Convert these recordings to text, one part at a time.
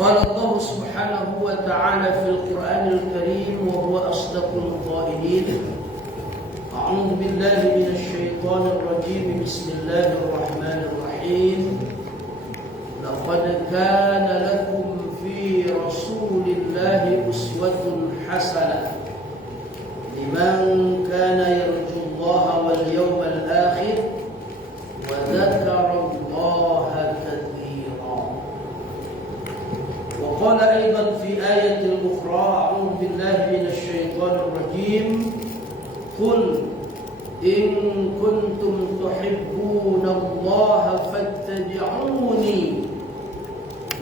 قال الله سبحانه وتعالى في القرآن الكريم وهو أصدق القائلين أعوذ بالله من الشيطان الرجيم بسم الله الرحمن الرحيم لقد كان لكم في رسول الله أسوة حسنة لمن كان يرجو الله واليوم الآخر وذكر الله كثيرا. وقال أيضا في آية أخرى أعوذ بالله من الشيطان الرجيم قل إن كنتم تحبون الله فاتبعوني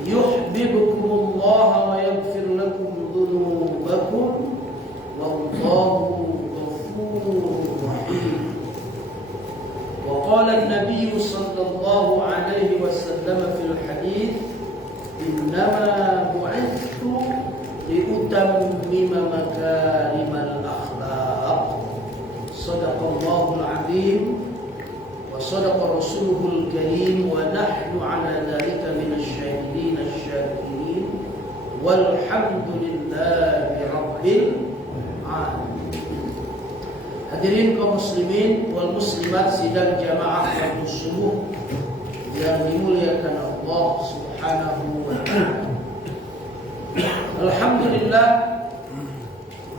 يحببكم الله ويغفر لكم ذنوبكم والله غفور رحيم. وقال النبي صلى الله عليه وسلم في الحديث إنما بعثت لأتمم مكارم الأخلاق. صدق الله العظيم وصدق رسوله الكريم ونحن على ذلك من الشاهدين الشاكرين والحمد لله رب العالمين. Hadirin kaum muslimin wal muslimat sidang jamaah salat subuh yang dimuliakan Allah Subhanahu wa taala. Alhamdulillah,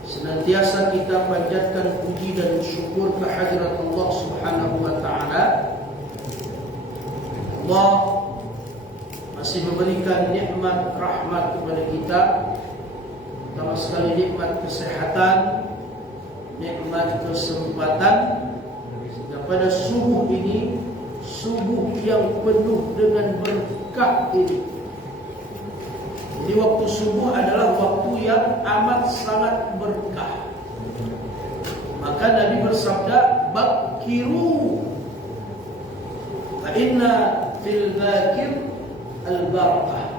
senantiasa kita panjatkan puji dan syukur kehadirat Allah Subhanahu wa taala. Allah masih memberikan nikmat rahmat kepada kita, terutama sekali nikmat kesehatan, nikmat kesempatan, sehingga pada subuh ini, subuh yang penuh dengan berkah ini. Jadi waktu subuh adalah waktu yang amat sangat berkah. Maka Nabi bersabda, "Bakiru, fa inna fil bakir al-barakah."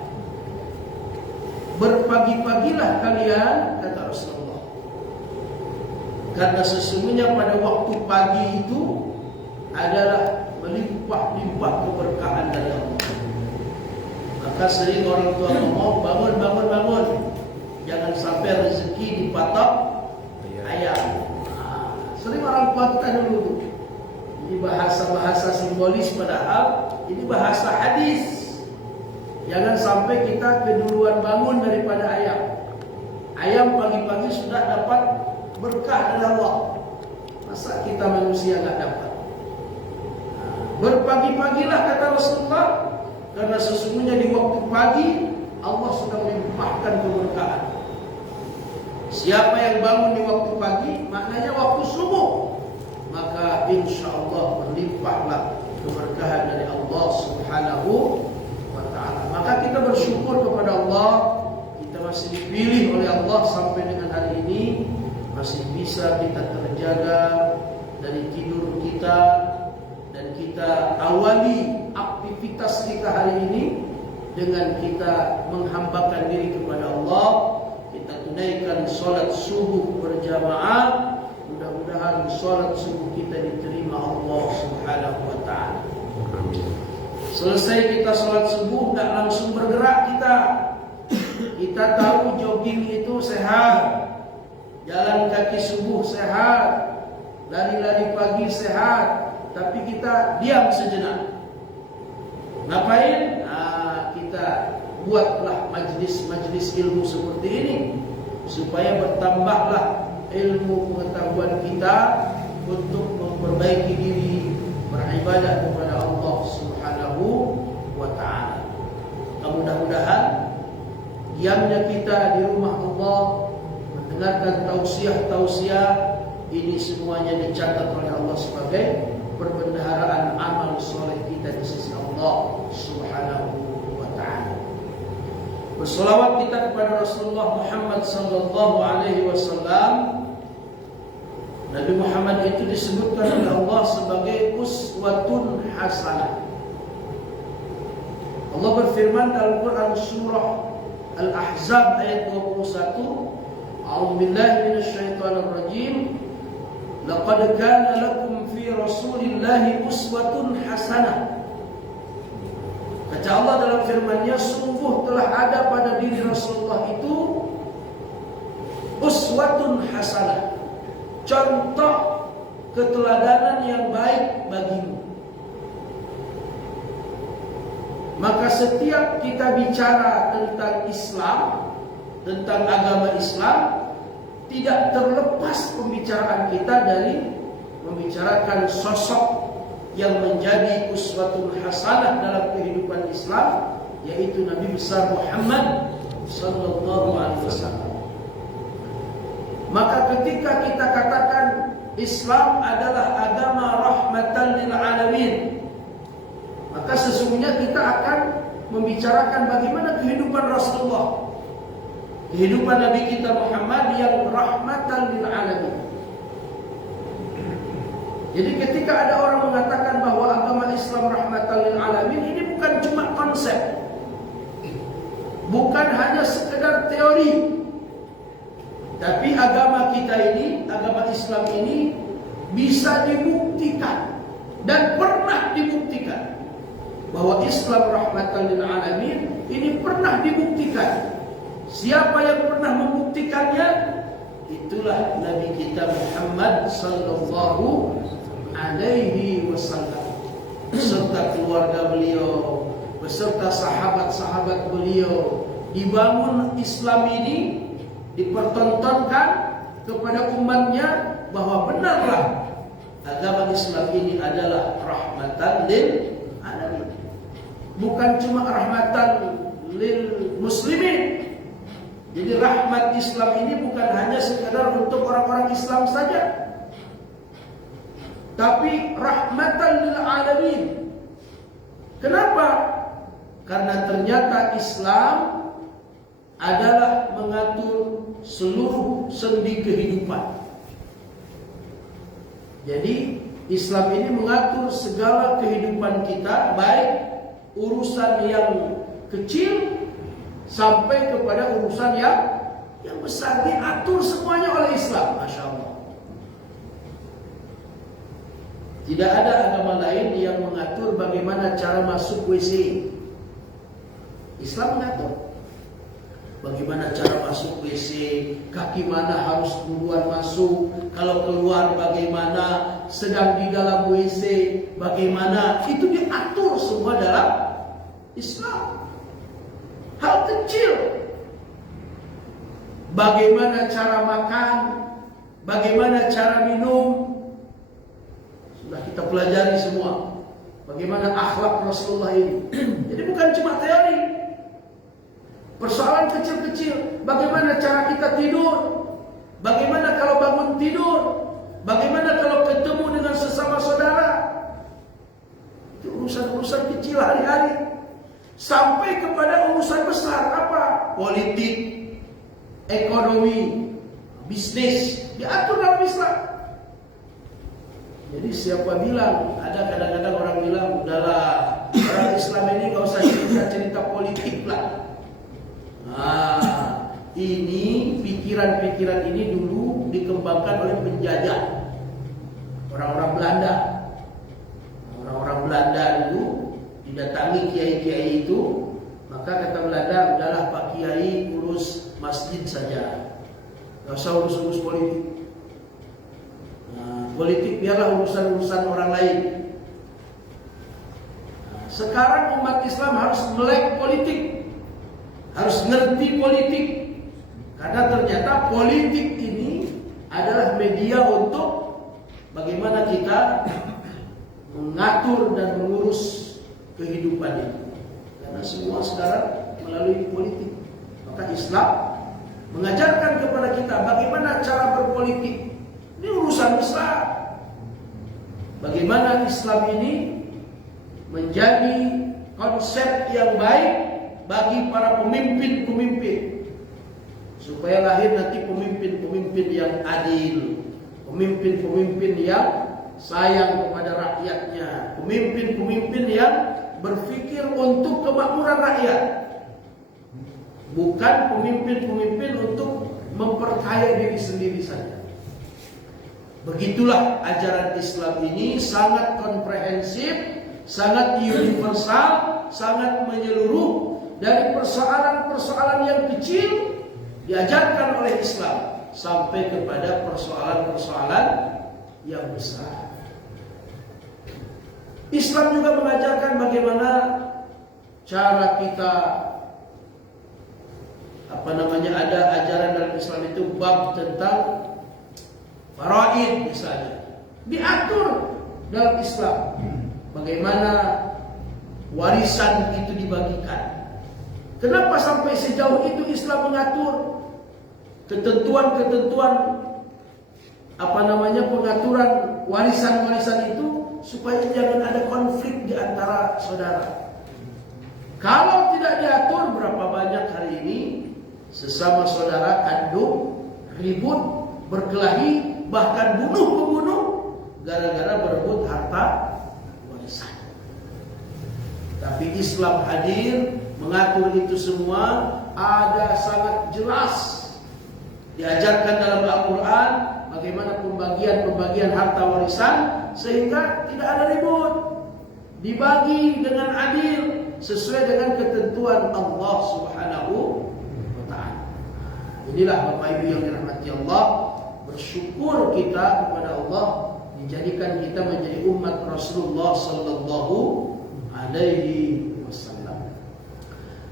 Berpagi-pagilah kalian, kata Rasulullah, karena sesungguhnya pada waktu pagi itu adalah melimpah-limpah keberkahan dari Allah. Maka sering orang tua ngomong, bangun, jangan sampai rezeki dipatok ayam. Sering orang tua kita dulu. Ini bahasa-bahasa simbolis, padahal ini bahasa hadis. Jangan sampai kita keduluan bangun daripada ayam. Ayam pagi-pagi sudah dapat berkah dari Allah. Masa kita manusia nggak dapat? Berpagi-pagilah kata Rasulullah, karena sesungguhnya di waktu pagi Allah sudah melimpahkan keberkahan. Siapa yang bangun di waktu pagi, maknanya waktu subuh, maka insya Allah berlimpahlah keberkahan dari Allah Subhanahu wa ta'ala. Maka kita bersyukur kepada Allah, kita masih dipilih oleh Allah sampai dengan hari ini, masih bisa kita terjaga dari tidur kita, dan kita awali aktivitas kita hari ini dengan kita menghambakan diri kepada Allah. Kita tunaikan solat subuh berjamaah. Mudah-mudahan solat subuh kita diterima Allah Subhanahu wa ta'ala. Selesai kita solat subuh, tak langsung bergerak kita. Kita tahu jogging itu sehat, jalan kaki subuh sehat, lari-lari pagi sehat, tapi kita diam sejenak. Ngapain? Kita buatlah majlis-majlis ilmu seperti ini, supaya bertambahlah ilmu pengetahuan kita untuk memperbaiki diri beribadah kepada Allah Subhanahu wa ta'ala. Mudah-mudahan diamnya kita di rumah Allah, mendengarkan tausiah-tausiah ini, semuanya dicatat oleh Allah sebagai perbendaharaan amal soleh kita di sisi Allah Subhanahu wa ta'ala. Bersolawat kita kepada Rasulullah Muhammad sallallahu alaihi wasallam. Nabi Muhammad itu disebutkan oleh Allah sebagai uswatun hasanah. Allah berfirman dalam Quran surah Al-Ahzab ayat 21, A'udzu billahi minasyaitonir rajim. Laqad kana lakum fi Rasulillahi uswatun hasanah. Kata Allah dalam firman-Nya, sungguh telah ada pada diri Rasulullah itu uswatun hasanah, contoh keteladanan yang baik bagimu. Maka setiap kita bicara tentang Islam, tentang agama Islam, tidak terlepas pembicaraan kita dari membicarakan sosok yang menjadi uswatun hasanah dalam kehidupan Islam, yaitu Nabi besar Muhammad sallallahu alaihi wasallam. Maka ketika kita katakan Islam adalah agama rahmatan lil alamin, maka sesungguhnya kita akan membicarakan bagaimana kehidupan Rasulullah, kehidupan Nabi kita Muhammad yang rahmatan lil alamin. Jadi ketika ada orang mengatakan bahwa agama Islam rahmatan lil alamin, ini bukan cuma konsep, bukan hanya sekedar teori, tapi agama kita ini, agama Islam ini bisa dibuktikan dan pernah dibuktikan bahwa Islam rahmatan lil alamin ini pernah dibuktikan. Siapa yang pernah membuktikannya? Itulah Nabi kita Muhammad sallallahu alaihi wasallam beserta keluarga beliau, beserta sahabat-sahabat beliau. Dibangun Islam ini, dipertontonkan kepada umatnya bahwa benarlah agama Islam ini adalah rahmatan lil alamin, bukan cuma rahmatan lil muslimin. Jadi rahmat Islam ini bukan hanya sekadar untuk orang-orang Islam saja, tapi rahmatan lil alamin. Kenapa? Karena ternyata Islam adalah mengatur seluruh sendi kehidupan. Jadi Islam ini mengatur segala kehidupan kita, baik urusan yang kecil sampai kepada urusan yang besar, diatur semuanya oleh Islam. Masya Allah. Tidak ada agama lain yang mengatur bagaimana cara masuk WC. Islam mengatur bagaimana cara masuk WC, kaki mana harus duluan masuk, kalau keluar bagaimana, sedang di dalam WC bagaimana, itu diatur semua dalam Islam. Hal kecil, bagaimana cara makan, bagaimana cara minum, sudah kita pelajari semua. Bagaimana akhlak Rasulullah ini. Jadi bukan cuma teori. Persoalan kecil-kecil, bagaimana cara kita tidur, bagaimana kalau bangun tidur, bagaimana kalau ketemu dengan sesama saudara. Itu urusan-urusan kecil hari-hari. Sampai kepada urusan besar, apa? Politik, ekonomi, bisnis, diatur dalam Islam. Jadi siapa bilang, ada kadang-kadang orang bilang, udahlah, orang Islam ini gak usah cerita-cerita politik lah. Nah, ini pikiran-pikiran ini dulu dikembangkan oleh penjajah, orang-orang Belanda. Orang-orang Belanda dulu didatangi kiai-kiai itu, maka kata Belanda, udahlah Pak Kiai urus masjid saja, gak usah urus-urus politik. Nah, politik biarlah urusan-urusan orang lain. Nah, sekarang umat Islam harus melek politik, harus ngerti politik, karena ternyata politik ini adalah media untuk bagaimana kita mengatur dan mengurus kehidupan ini. Karena semua sekarang melalui politik. Maka Islam mengajarkan kepada kita bagaimana cara berpolitik. Ini urusan besar. Bagaimana Islam ini menjadi konsep yang baik bagi para pemimpin-pemimpin, supaya lahir nanti pemimpin-pemimpin yang adil, pemimpin-pemimpin yang sayang kepada rakyatnya, pemimpin-pemimpin yang berpikir untuk kemakmuran rakyat, bukan pemimpin-pemimpin untuk memperkaya diri sendiri saja. Begitulah ajaran Islam ini sangat komprehensif, sangat universal, sangat menyeluruh. Dari persoalan-persoalan yang kecil diajarkan oleh Islam sampai kepada persoalan-persoalan yang besar. Islam juga mengajarkan bagaimana cara kita ada ajaran dalam Islam itu bab tentang faraid misalnya. Diatur dalam Islam bagaimana warisan itu dibagikan. Kenapa sampai sejauh itu Islam mengatur ketentuan-ketentuan pengaturan warisan-warisan itu supaya jangan ada konflik di antara saudara. Kalau tidak diatur, berapa banyak hari ini sesama saudara kandung ribut, berkelahi, bahkan bunuh-membunuh gara-gara berebut harta warisan. Tapi Islam hadir mengatur itu semua, ada sangat jelas diajarkan dalam Al-Quran bagaimana pembagian harta warisan sehingga tidak ada ribut, dibagi dengan adil sesuai dengan ketentuan Allah Subhanahu wa Ta'ala. Inilah Bapak Ibu yang dirahmati Allah, bersyukur kita kepada Allah dijadikan kita menjadi umat Rasulullah sallallahu alaihi wasallam.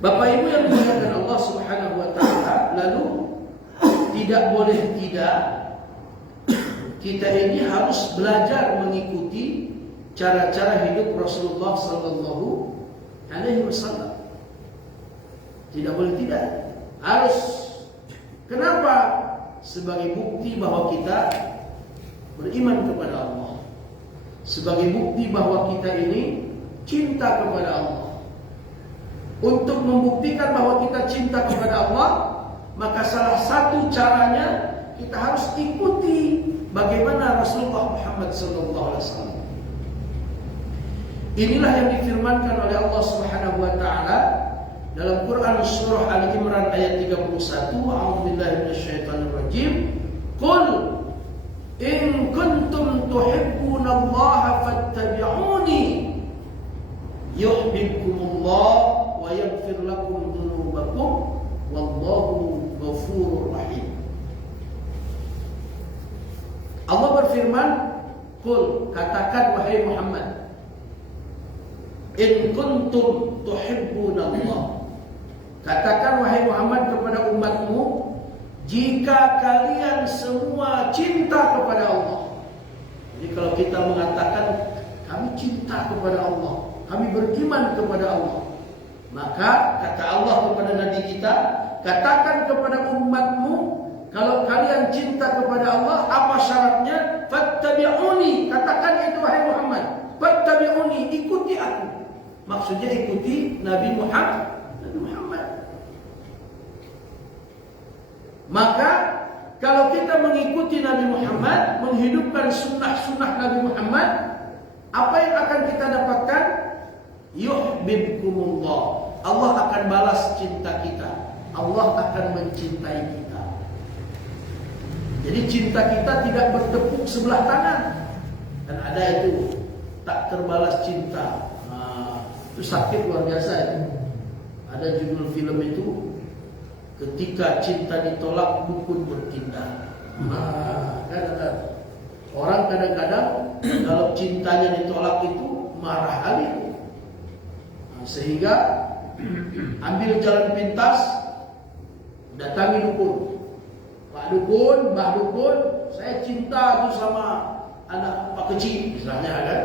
Bapak Ibu yang dimuliakan Allah Subhanahu wa Ta'ala, lalu tidak boleh tidak kita ini harus belajar mengikuti cara-cara hidup Rasulullah sallallahu alaihi wasallam. Tidak boleh tidak, harus. Kenapa? Sebagai bukti bahwa kita beriman kepada Allah, sebagai bukti bahwa kita ini cinta kepada Allah. Untuk membuktikan bahwa kita cinta kepada Allah, maka salah satu caranya kita harus ikuti bagaimana Rasulullah Muhammad SAW. Inilah yang difirmankan oleh Allah Subhanahu wa Ta'ala dalam Quran surah Ali Imran ayat 31. A'udzubillahi minasyaitonir rajim. Qul in kuntum tuhibbunallaha fattabi'uni yuhibbukumullah wa yaghfir lakum dzunubakum wallahu ghafurur rahim. Allah berfirman, qul, katakan wahai Muhammad, in kuntum tuhibbunallah, katakan wahai Muhammad kepada umatmu, jika kalian semua cinta kepada Allah. Jadi kalau kita mengatakan kami cinta kepada Allah, kami beriman kepada Allah, maka kata Allah kepada Nabi kita, katakan kepada umatmu, kalau kalian cinta kepada Allah, apa syaratnya? Fattabi'uni, katakan itu wahai Muhammad, fattabi'uni, ikuti aku. Maksudnya ikuti Nabi Muhammad. Maka kalau kita mengikuti Nabi Muhammad, menghidupkan sunnah-sunnah Nabi Muhammad, apa yang akan kita dapatkan? Yuhibbukumullah, Allah akan balas cinta kita, Allah akan mencintai kita. Jadi cinta kita tidak bertepuk sebelah tangan. Dan ada itu tak terbalas cinta. Itu sakit luar biasa itu. Ada judul film itu, ketika cinta ditolak dukun bertindak. Orang kadang-kadang kalau cintanya ditolak itu marah kali. Sehingga ambil jalan pintas, datangi dukun. Pak dukun, Mbah dukun, saya cinta tuh sama anak Pak Kecil misalnya kan.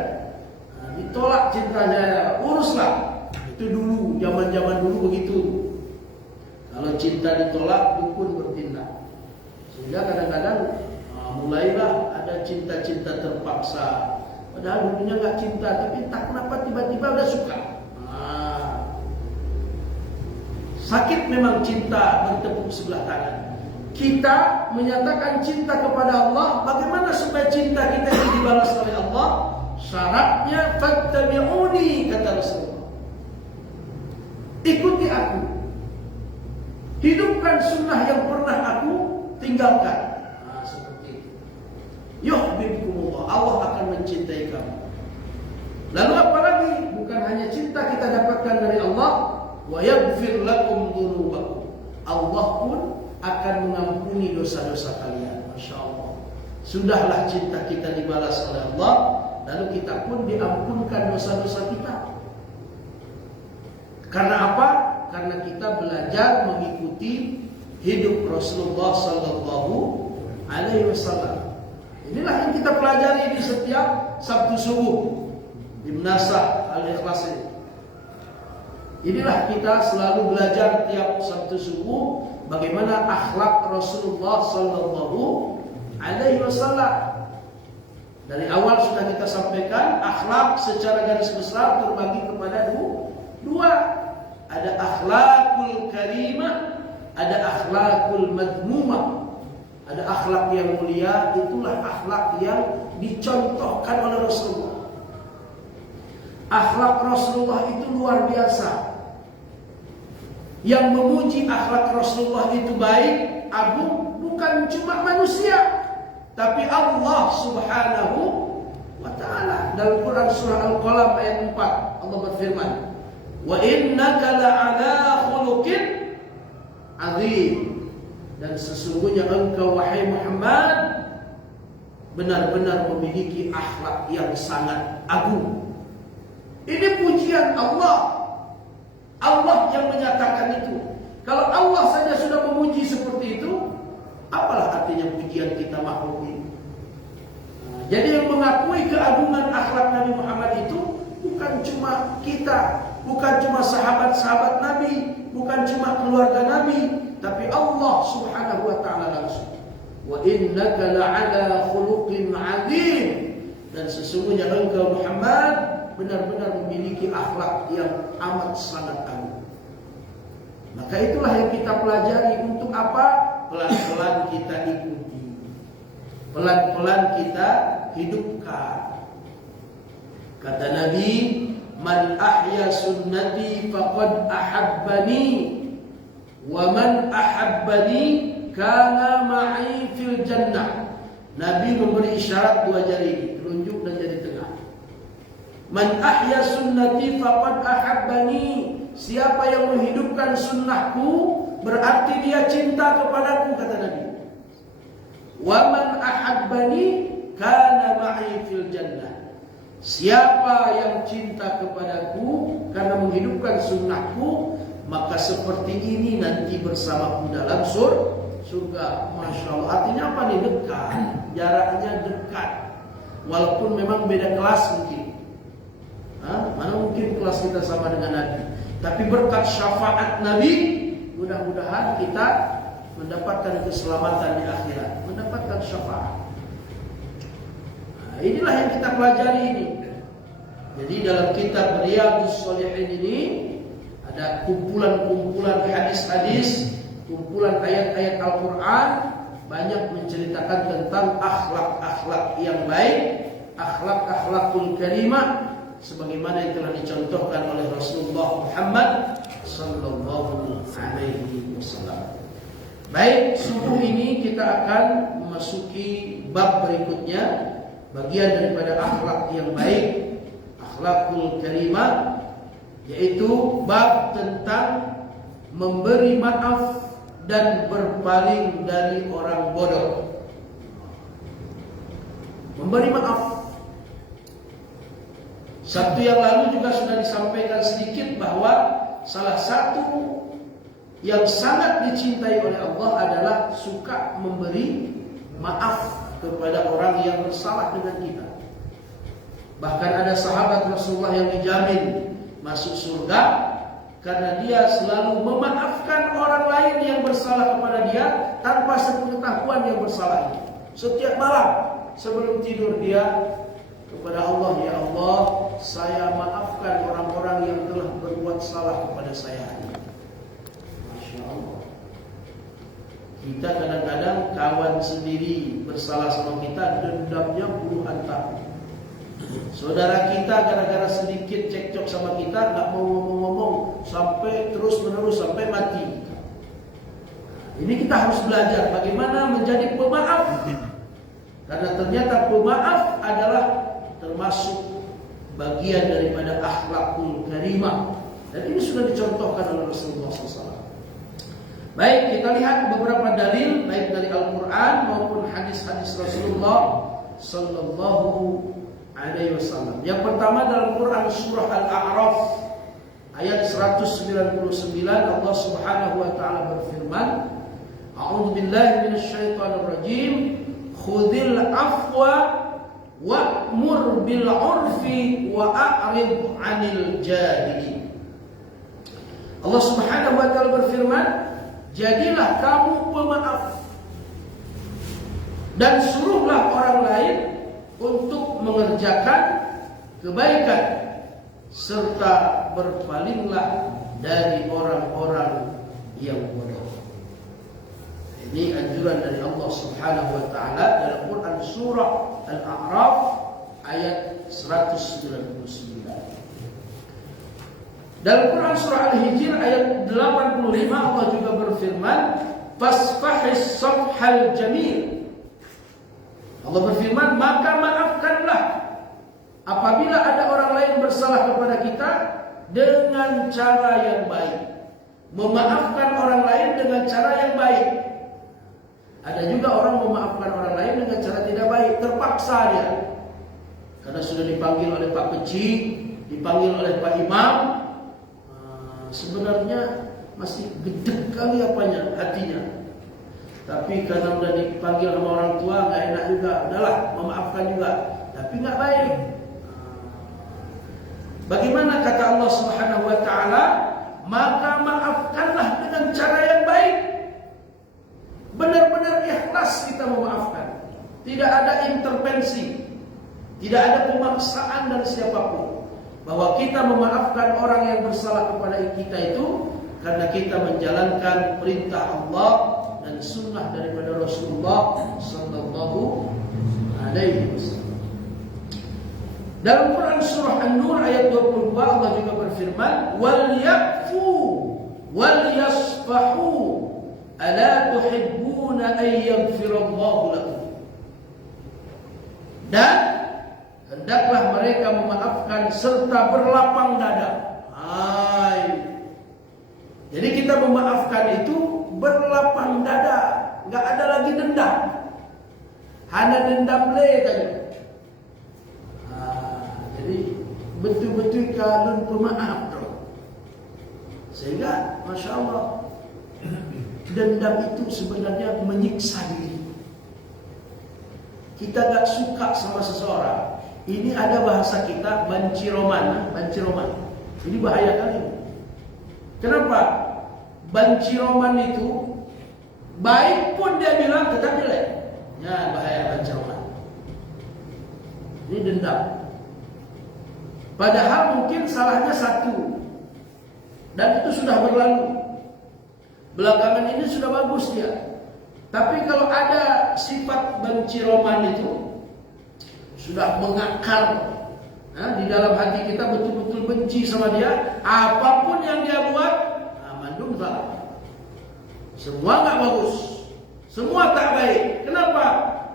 Ditolak cintanya, uruslah. Itu dulu, zaman-zaman dulu begitu. Kalau cinta ditolak, dukun bertindak. Sehingga kadang-kadang mulailah ada cinta-cinta terpaksa. Padahal dulunya nggak cinta, tapi tak kenapa tiba-tiba udah suka. Sakit memang cinta bertepuk sebelah tangan. Kita menyatakan cinta kepada Allah, bagaimana supaya cinta kita ini dibalas oleh Allah? Syaratnya fattabi'uni, kata Rasulullah. Ikuti aku. Hidupkan sunnah yang pernah aku tinggalkan. Seperti itu. Yuhibbukumullah, Allah akan mencintai kamu. Lalu apa lagi? bukan hanya cinta kita dapatkan dari Allah, wa yaghfir lakum dzunubakum. Allah pun akan mengampuni dosa-dosa kalian. Masya Allah. Sudahlah cinta kita dibalas oleh Allah, lalu kita pun diampunkan dosa-dosa kita. Karena apa? Karena kita belajar mengikuti hidup Rasulullah Sallallahu Alaihi Wasallam. Inilah yang kita pelajari di setiap Sabtu subuh di Menasah Al-Ikhlas ini. Inilah kita selalu belajar tiap Sabtu subuh bagaimana akhlak Rasulullah Sallallahu Alaihi Wasallam. Dari awal sudah kita sampaikan akhlak secara garis besar terbagi kepada dua. Ada akhlakul karimah, ada akhlakul madmumah. Ada akhlak yang mulia, itulah akhlak yang dicontohkan oleh Rasulullah. Akhlak Rasulullah itu luar biasa. Yang memuji akhlak Rasulullah itu baik, agung, bukan cuma manusia, tapi Allah Subhanahu wa ta'ala. Dalam Quran surah Al-Qalam ayat 4, Allah berfirman, "Wa innaka la'ala khuluqin 'adzim." Dan sesungguhnya engkau wahai Muhammad benar-benar memiliki akhlak yang sangat agung. Ini pujian Allah. Allah yang menyatakan itu. Kalau Allah saja sudah memuji seperti itu, apalah artinya pujian kita makhluk ini? Jadi yang mengakui keagungan akhlak Nabi Muhammad itu bukan cuma kita, bukan cuma sahabat-sahabat Nabi, bukan cuma keluarga Nabi, tapi Allah Subhanahu wa ta'ala langsung. Wa innaka la'ala khuluqin 'adzim. Dan sesungguhnya engkau Muhammad benar-benar memiliki akhlak yang amat sangat agung. Maka itulah yang kita pelajari. Untuk apa? Pelan-pelan kita ikuti, pelan-pelan kita hidupkan. Kata Nabi, "Man ahya sunnati faqad ahabbani, wa man ahabbani kana ma'i fil jannah." Nabi memberi isyarat dua jari, telunjuk dan jari tengah. Man ahya sunnati faqad ahabbani. Siapa yang menghidupkan sunnahku berarti dia cinta kepadaku, kata Nabi. Wa man ahabbani kana ma'i fil jannah. Siapa yang cinta kepadaku karena menghidupkan sunnahku, maka seperti ini nanti bersamaku dalam surga. Masya Allah. Artinya apa nih? Dekat. Jaraknya dekat. Walaupun memang beda kelas mungkin. Mana mungkin kelas kita sama dengan Nabi. Tapi berkat syafaat Nabi, mudah-mudahan kita mendapatkan keselamatan di akhirat, mendapatkan syafaat. Inilah yang kita pelajari ini. Jadi dalam kitab Riyadhus Shalihin ini ada kumpulan-kumpulan hadis-hadis, kumpulan ayat-ayat Al-Quran, banyak menceritakan tentang akhlak-akhlak yang baik, akhlak-akhlakul karimah, sebagaimana yang telah dicontohkan oleh Rasulullah Muhammad sallallahu alaihi wasallam. Baik, subuh ini kita akan memasuki bab berikutnya, bagian daripada akhlak yang baik, akhlakul karimah, yaitu bab tentang memberi maaf dan berpaling dari orang bodoh. Memberi maaf. Sabtu yang lalu juga sudah disampaikan sedikit bahwa salah satu yang sangat dicintai oleh Allah adalah suka memberi maaf kepada orang yang bersalah dengan kita. Bahkan ada sahabat Rasulullah yang dijamin masuk surga karena dia selalu memaafkan orang lain yang bersalah kepada dia tanpa sepengetahuan yang bersalah itu. Setiap malam sebelum tidur dia kepada Allah, "Ya Allah, saya maafkan orang-orang yang telah berbuat salah kepada saya." Masya Allah. Kita kadang-kadang kawan sendiri bersalah sama kita, dendamnya puluhan tahun. Saudara kita gara-gara sedikit cekcok sama kita, gak mau ngomong-ngomong sampai terus-menerus sampai mati. Ini kita harus belajar bagaimana menjadi pemaaf. Karena ternyata pemaaf adalah termasuk bagian daripada akhlakul karimah. Dan ini sudah dicontohkan oleh Rasulullah SAW. Baik, kita lihat beberapa dalil baik dari Al-Quran maupun hadis-hadis Rasulullah Sallallahu Alaihi Wasallam. Yang pertama dalam Quran surah Al-A'raf ayat 199, Allah Subhanahu Wa Taala berfirman, A'udzu billahi minasyaitonir rajim, khudhil afwa wa'mur bil 'urfi wa a'rid 'anil jahilin. Allah Subhanahu Wa Taala berfirman, jadilah kamu pemaaf dan suruhlah orang lain untuk mengerjakan kebaikan serta berpalinglah dari orang-orang yang bodoh. Ini anjuran dari Allah Subhanahu wa taala dalam Quran surah Al-A'raf ayat 199. Dalam Quran surah Al-Hijr ayat 85 Allah juga berfirman, "Fasfahis safhal jamil." Allah berfirman, maka maafkanlah apabila ada orang lain bersalah kepada kita dengan cara yang baik. Memaafkan orang lain dengan cara yang baik. Ada juga orang memaafkan orang lain dengan cara tidak baik, terpaksa dia. Karena sudah dipanggil oleh Pak Peci, dipanggil oleh Pak Imam, sebenarnya masih gede kali apanya hatinya. Tapi karena udah dipanggil sama orang tua, nggak enak juga. Udahlah, memaafkan juga. Tapi nggak baik. Bagaimana kata Allah Subhanahu Wa Taala? Maka maafkanlah dengan cara yang baik. Benar-benar ikhlas kita memaafkan. Tidak ada intervensi, tidak ada pemaksaan dari siapapun. Bahwa kita memaafkan orang yang bersalah kepada kita itu karena kita menjalankan perintah Allah dan sunnah daripada Rasulullah Sallallahu Alaihi Wasallam. Dalam Quran surah An-Nur ayat 22 Allah juga berfirman, "Wal yafu wal yasfahu ala tuhibbuna an yaghfirallahu lakum." Dan hendaklah mereka memaafkan serta berlapang dada. Jadi kita memaafkan itu berlapang dada, nggak ada lagi dendam. Hanya dendam tadi. Jadi betul-betul kalun pemaaf bro. Sehingga Masya Allah, dendam itu sebenarnya menyiksa diri. Kita gak suka sama seseorang. Ini ada bahasa kita banciroman. Ini bahaya kali. Kenapa? Banciroman itu baik pun dia bilang tetap jelek. Ya, bahaya banciroman. Ini dendam. Padahal mungkin salahnya satu, dan itu sudah berlalu. Belakangan ini sudah bagus dia. Tapi kalau ada sifat banciroman itu sudah mengakar di dalam hati kita, betul-betul benci sama dia, apapun yang dia buat, mandum salah. Semua nggak bagus, semua tak baik. Kenapa?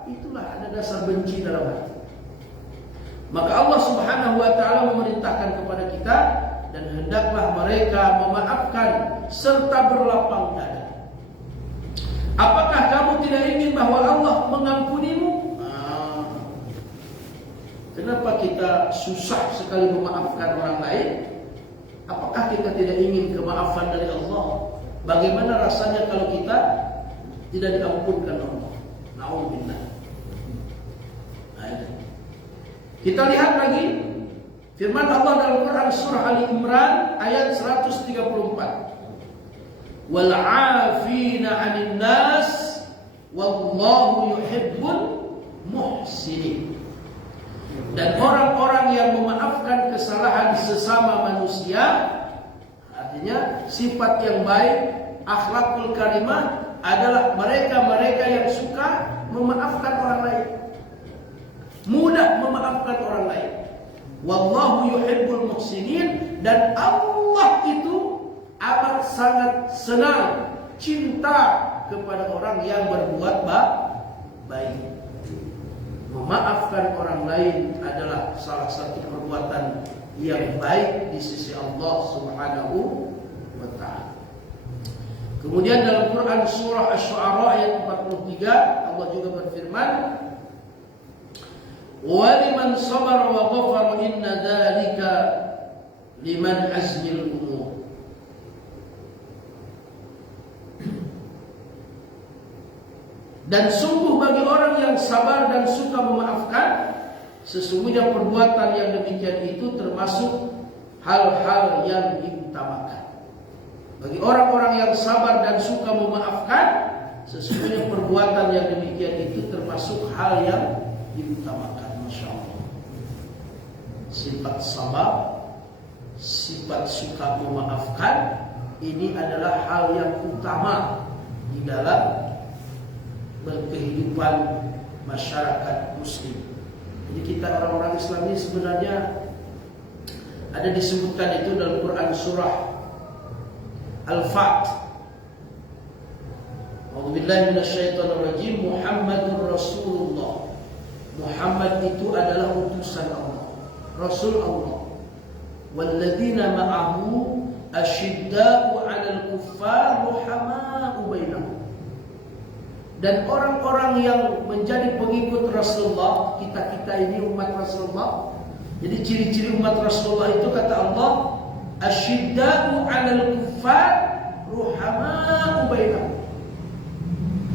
Itulah ada dasar benci dalam hati. Maka Allah Subhanahu wa taala memerintahkan kepada kita, dan hendaklah mereka memaafkan serta berlapang dada. Apakah kamu tidak ingin bahwa Allah mengampunimu? Kenapa kita susah sekali memaafkan orang lain? Apakah kita tidak ingin kemaafan dari Allah? Bagaimana rasanya kalau kita tidak diampunkan Allah? Na'udzubillah. Kita lihat lagi firman Allah dalam Quran surah Ali Imran ayat 134. Wal 'afina 'anil nas wallahu yuhibbul muhsinin. Dan orang-orang yang memaafkan kesalahan sesama manusia, artinya sifat yang baik, akhlakul karimah adalah mereka-mereka yang suka memaafkan orang lain. Mudah memaafkan orang lain. Wallahu yuhibbul muhsinin, dan Allah itu amat sangat senang, cinta kepada orang yang berbuat baik. Memaafkan orang lain adalah salah satu perbuatan yang baik di sisi Allah Subhanahu wa ta'ala. Kemudian dalam Quran surah Asy-Syu'ara ayat 43 Allah juga berfirman, "Wa liman sabara wa ghafara inna dzalika liman azmil umur." Dan sungguh bagi orang yang sabar dan suka memaafkan, sesungguhnya perbuatan yang demikian itu termasuk hal-hal yang diutamakan. Bagi orang-orang yang sabar dan suka memaafkan, sesungguhnya perbuatan yang demikian itu termasuk hal yang diutamakan. Masya Allah. Sifat sabar, sifat suka memaafkan, ini adalah hal yang utama di dalam berkehidupan masyarakat muslim. Jadi kita orang-orang Islam ini sebenarnya ada disebutkan itu dalam Quran surah Al-Fat. A'udzubillahi minasyaitonirrajim. Muhammadur Rasulullah. Muhammad itu adalah utusan Allah, Rasul Allah. Walladzina ma'ahu asyidda'u 'alal kuffar ruhama'u bainahum. Dan orang-orang yang menjadi pengikut Rasulullah, kita ini umat Rasulullah. Jadi ciri-ciri umat Rasulullah itu kata Allah, asyidda'u 'alal kuffar ruhama'u bainahum.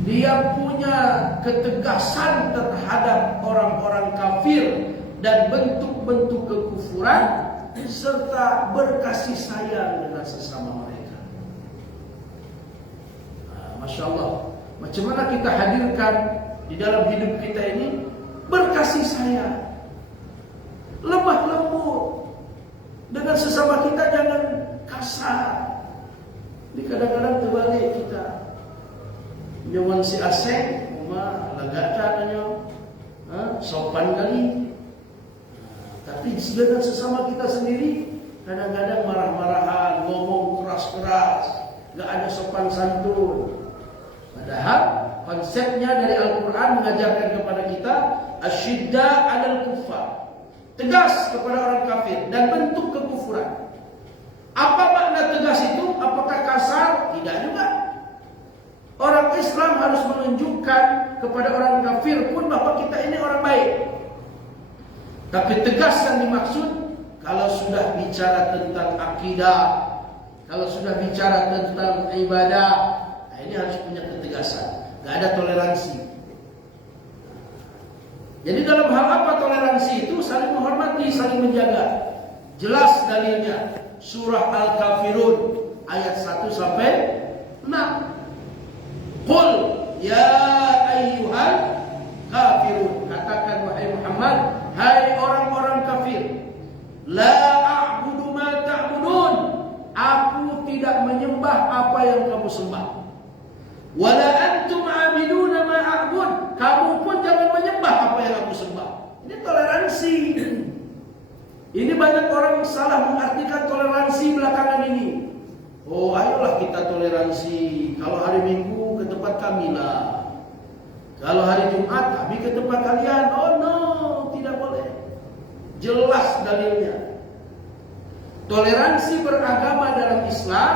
Dia punya ketegasan terhadap orang-orang kafir dan bentuk-bentuk kekufuran, serta berkasih sayang dengan sesama mereka. Masya Allah. Macam mana kita hadirkan di dalam hidup kita ini berkasih sayang, lemah lembut dengan sesama kita, jangan kasar. Ini kadang-kadang terbalik kita. Jangan si aseng, lagatan sopan kali. Tapi dengan sesama kita sendiri kadang-kadang marah-marahan, ngomong keras-keras, gak ada sopan santun. Padahal konsepnya dari Al-Quran mengajarkan kepada kita asyidda 'alal kuffar, tegas kepada orang kafir dan bentuk kekufuran. Apa makna tegas itu? Apakah kasar? Tidak juga. Orang Islam harus menunjukkan kepada orang kafir pun bahwa kita ini orang baik. Tapi tegas yang dimaksud kalau sudah bicara tentang akidah, kalau sudah bicara tentang ibadah, ini harus punya ketegasan. Gak ada toleransi. Jadi dalam hal apa toleransi itu? Saling menghormati, saling menjaga. Jelas dalilnya surah Al-Kafirun ayat 1 sampai 6. Qul ya ayyuhal kafirun, katakan wahai Muhammad, hai orang-orang kafir, la a'budu ma ta'budun, aku tidak menyembah apa yang kamu sembah. Wala antum 'abiduna ma a'bud, kamu pun jangan menyembah apa yang aku sembah. Ini toleransi. Ini banyak orang salah mengartikan toleransi belakangan ini. Oh, ayolah kita toleransi. Kalau hari Minggu ke tempat kami lah. Kalau hari Jumat kami ke tempat kalian. Oh no, tidak boleh. Jelas dalilnya. Toleransi beragama dalam Islam,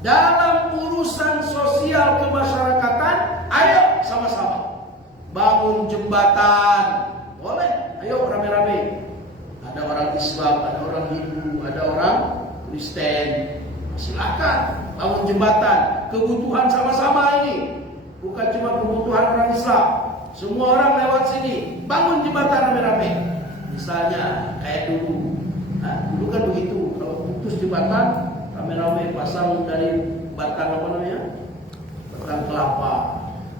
dalam urusan sosial kemasyarakatan, ayo sama-sama. Bangun jembatan, boleh. Ayo rame-rame. Ada orang Islam, ada orang Hindu, ada orang Kristen. Silakan bangun jembatan. Kebutuhan sama-sama ini, bukan cuma kebutuhan orang Islam. Semua orang lewat sini, bangun jembatan rame-rame. Misalnya kayak dulu. Nah, dulu kan begitu. Kalau putus jembatan, rame-rame pasang dari batang apa namanya? Batang kelapa.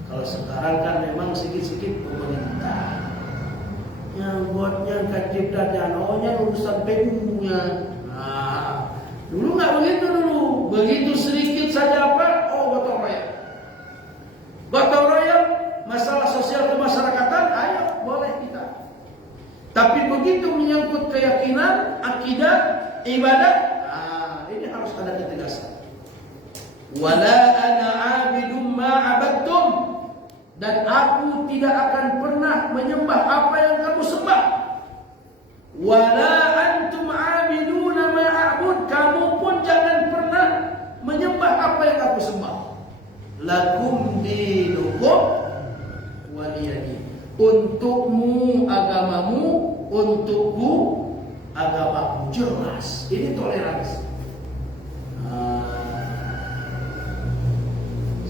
Kalau sekarang kan memang sedikit-sedikit pemerintah yang buatnya keciptanya, ohnya urusan PU-nya. Nah, dulu nggak begitu dulu. Begitu sedikit saja apa? Oh, gotong royong. Gotong royong, masalah sosial kemasyarakatan, ayo boleh kita. Tapi begitu menyangkut keyakinan, akidah, ibadah, ini harus ada ketegasan. Wala ana 'abidum ma 'abadtum, dan aku tidak akan pernah menyembah apa yang kamu sembah. Wala antum abiduna ma a'bud, kamu pun jangan pernah menyembah apa yang aku sembah. Lakum dinukum waliyadin. Untukmu agamamu, untukku agamaku. Jelas, ini toleransi.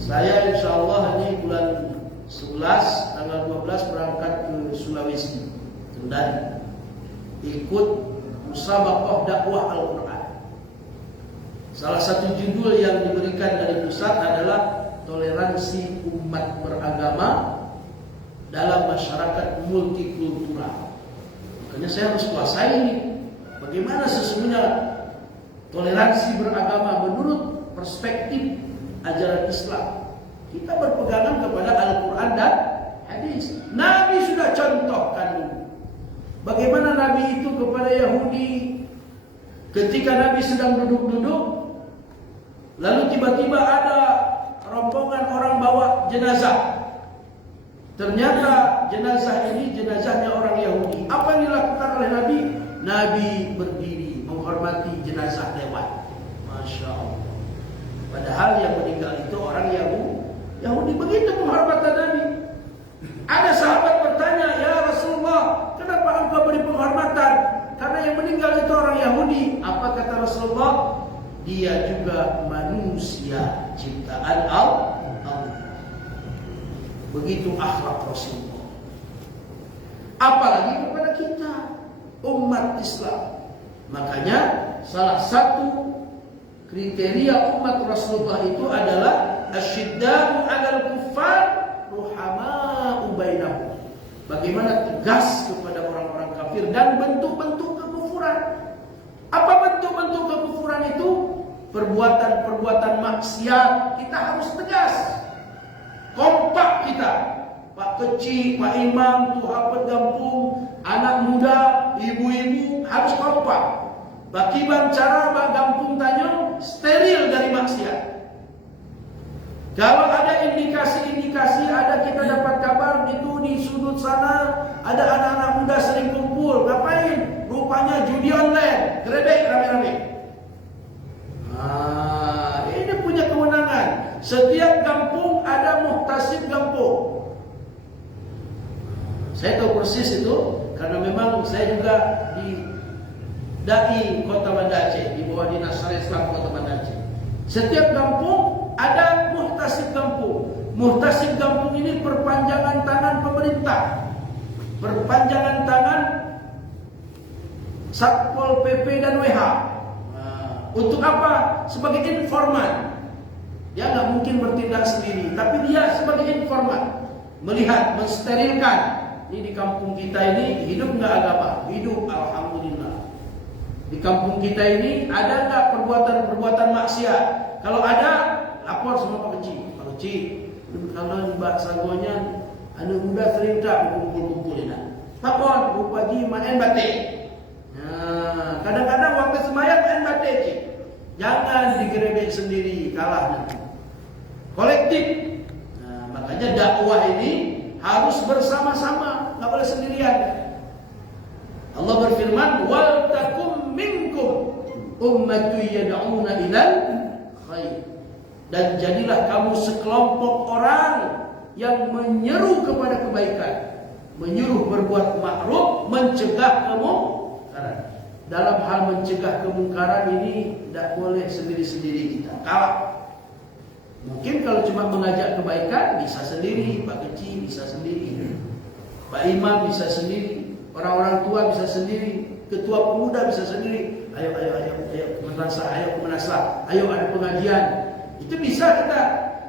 Saya insya Allah ini bulan 11 tanggal 12 berangkat ke Sulawesi Kendari, ikut musabaqah dakwah Al-Quran. Salah satu judul yang diberikan dari pusat adalah toleransi umat beragama dalam masyarakat multikultural. Makanya saya harus kuasai ini. Bagaimana sesungguhnya toleransi beragama menurut perspektif ajaran Islam. Kita berpegangan kepada Al-Quran dan hadis. Nabi sudah contohkan dulu. Bagaimana Nabi itu kepada Yahudi ketika Nabi sedang duduk-duduk, lalu tiba-tiba ada rombongan orang bawa jenazah. Ternyata jenazah ini jenazahnya orang Yahudi. Apa yang dilakukan oleh Nabi? Nabi berdiri menghormati jenazah lewat. Masya Allah. Padahal yang meninggal itu orang Yahudi. Begitu penghormatan Nabi. Ada sahabat bertanya, ya Rasulullah, kenapa engkau beri penghormatan? Karena yang meninggal itu orang Yahudi. Apa kata Rasulullah? Dia juga manusia ciptaan Allah. Begitu akhlak Rasulullah. Apalagi kepada kita, umat Islam. Makanya salah satu kriteria umat Rasulullah itu adalah asyidda'u 'alal kuffar ruhama'u bainahum. Bagaimana tegas kepada orang-orang kafir dan bentuk-bentuk kekufuran. Apa bentuk-bentuk kekufuran itu? Perbuatan-perbuatan maksiat. Kita harus tegas. Kompak kita. Pak kecil, Pak Imam, Tuhan Pegampung, anak muda, ibu-ibu harus kompak. Baki Bancara, Pak Gampung Tanjung steril dari maksiat. Kalau ada indikasi-indikasi, ada kita dapat kabar itu di sudut sana ada anak-anak muda sering kumpul. Ngapain? Rupanya judi online, gerebek rame-rame. Ini punya kewenangan. Setiap kampung ada muhtasib kampung. Saya tahu persis itu karena memang saya juga di Dai Kota Banda Aceh, di bawah Dinas Syariah Islam Kota Banda Aceh. Setiap kampung ada muhtasib kampung. Muhtasib kampung ini perpanjangan tangan pemerintah, perpanjangan tangan Satpol PP dan WH. Untuk apa? Sebagai informan. Dia nggak mungkin bertindak sendiri, tapi dia sebagai informan, melihat, mensterilkan. Ini di kampung kita ini hidup nggak agama? Hidup, alhamdulillah. Di kampung kita ini ada nggak perbuatan-perbuatan maksiat? Kalau ada, lapor sama Pak Kecil. Pak Kecil, kalau Mbak Sagonya, anak muda sering tak kumpul-kumpulin. Lapor, Bu Paji main batik. Nah, kadang-kadang waktu sembahyang main batik, Cik. Jangan digerebek sendiri, kalah nanti. Kolektif. Nah, makanya dakwah ini harus bersama-sama, nggak boleh sendirian. Allah berfirman, "Wal takum minkum ummatun yad'una ilal khair." Dan jadilah kamu sekelompok orang yang menyeru kepada kebaikan, menyuruh berbuat ma'ruf, mencegah kemungkaran. Dalam hal mencegah kemungkaran ini tidak boleh sendiri-sendiri kita kalah. Mungkin kalau cuma mengajak kebaikan bisa sendiri, Pak Kecil bisa sendiri, Pak Imam bisa sendiri, orang-orang tua bisa sendiri, ketua pemuda bisa sendiri. Ayo ke madrasah, ayo ke madrasah, ayo ada pengajian. Itu bisa kita.